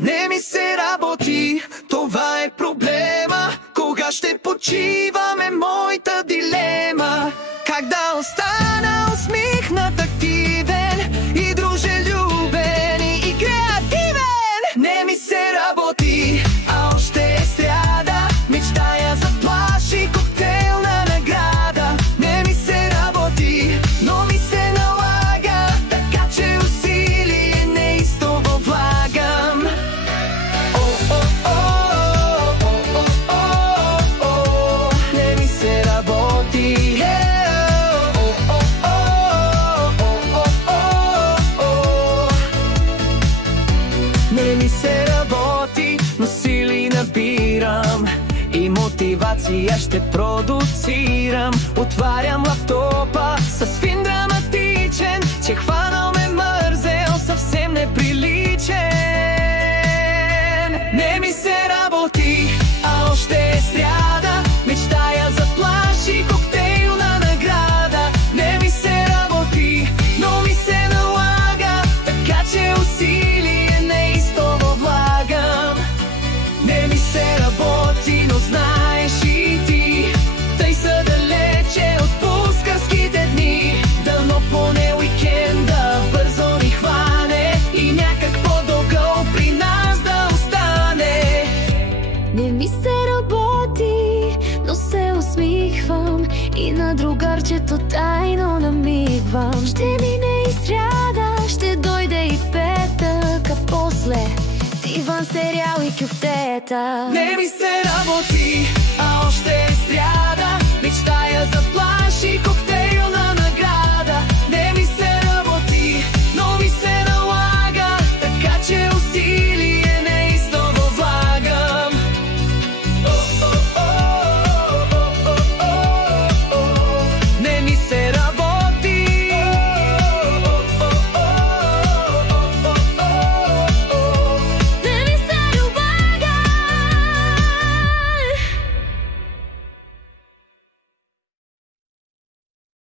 Не ми се работи, това е проблема. Кога ще почиваме, моята дилема. Как да остана усмихнат, активен и дружелюбен и креативен. Не ми се работи, а още е сряда. Мечтая за плаж и коктейлна награда. Не ми се работи, но ми се налага, така че усилие неистово влагам. Не ми се работи, не ми се работи, но сили набирам и мотивация ще продуцирам. Отварям лаптопа с фин драматичен, че хванал ме мързел, съвсем неприличен. Не ми се работи, а още е сряда. Мечтая за плаж и коктейлна награда. Не ми се работи, но ми се налага, така че усилие неистово влагам. Не ми се работи, но знаеш и ти, тъй са далече отпускарските дни. Дано поне уикенда бързо ни хване и някак по-дълго при нас да остане. Не ми се работи, но се усмихвам и на другарчето тайно намигвам. Ще мине и сряда, ще дойде и петък, а после диван, сериал и кюфтета. Не ми се работи, а още е сряда. Мечтая за плаж и коктейл